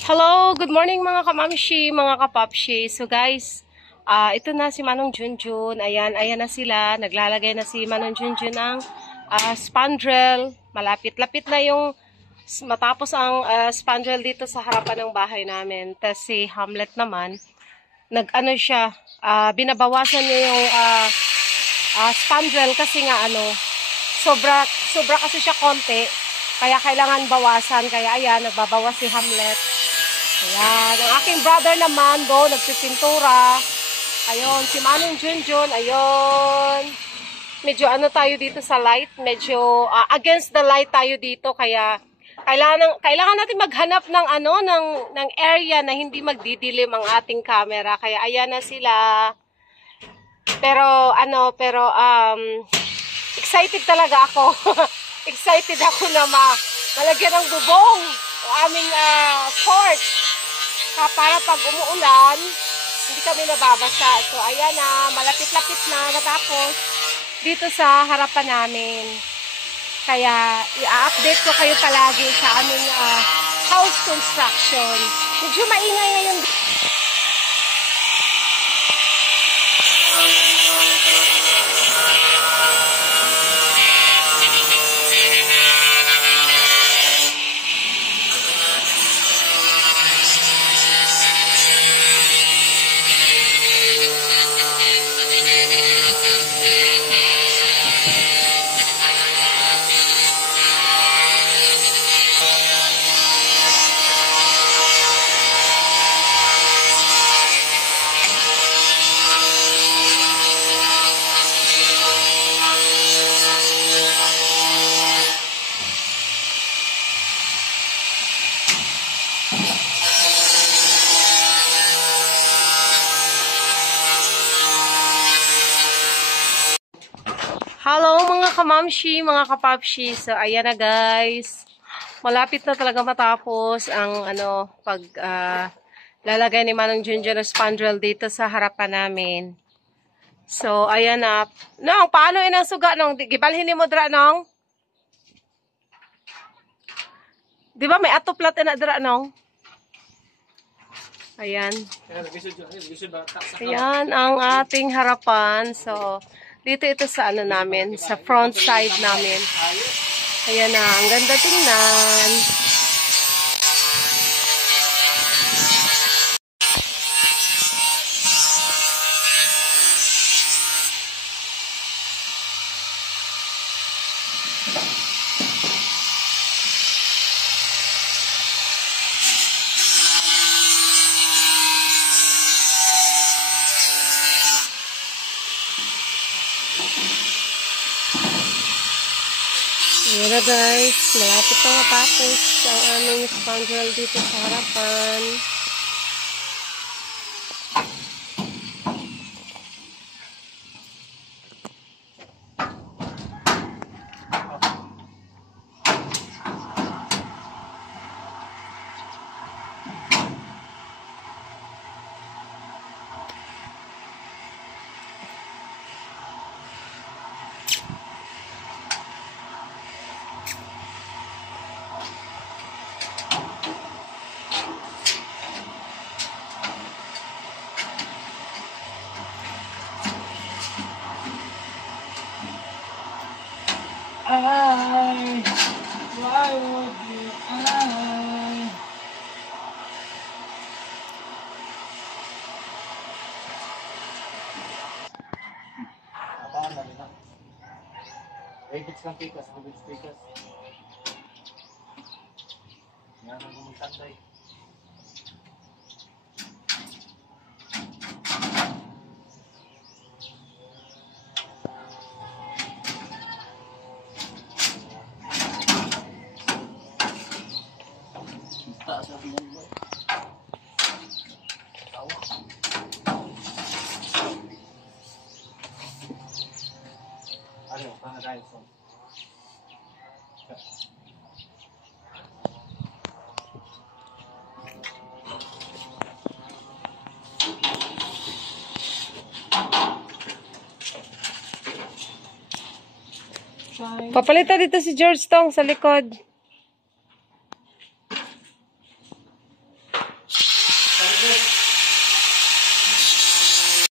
Hello, good morning mga kamamshi, mga kapapshi. So guys, ito na si Manong Junjun. Ayan na sila. Naglalagay na si Manong Junjun ng spandrel. Malapit-lapit na yung matapos ang spandrel dito sa harapan ng bahay namin. Tapos si Hamlet naman, nag-ano siya, binabawasan niya yung spandrel kasi nga sobra kasi siya konti. Kaya kailangan bawasan. Kaya ayan, nagbabawas si Hamlet. Ayan, ang aking brother naman do, nagpipintura. Ayun, si Manong Junjun, ayun. Medyo tayo dito sa light, medyo against the light tayo dito, kaya kailangan natin maghanap ng ng area na hindi magdidilim ang ating camera. Kaya ayan na sila. Pero excited talaga ako. Excited ako na malagyan ng bubong ang aming fort. Para pag umuulan, hindi kami nababasa. So, ayan na, malapit-lapit na natapos dito sa harapan namin. Kaya, i-update ko kayo palagi sa aming house construction. Medyo maingay ngayon. Hello mga kamamshi, mga kapapshi. So ayan na guys. Malapit na talaga matapos ang lalagay ni Manong Junjun ng spandrel dito sa harapan namin. So ayan na. Nong, paano inang suga nong? Gibalhin ni mo dra nong? Di ba may atoplat na dra nong? Ayan. Ayan ang ating harapan. So dito ito sa namin, sa front side namin. Ayan na, ang ganda tingnan. Ayan na guys, malapit na matapos ang aming spandrel dito sa harapan. Why would you Rebics ng pikas, rebics pikas. Yan ang gumitantay. Ano, pangadayon ko. Papalitan dito si George Tong sa likod.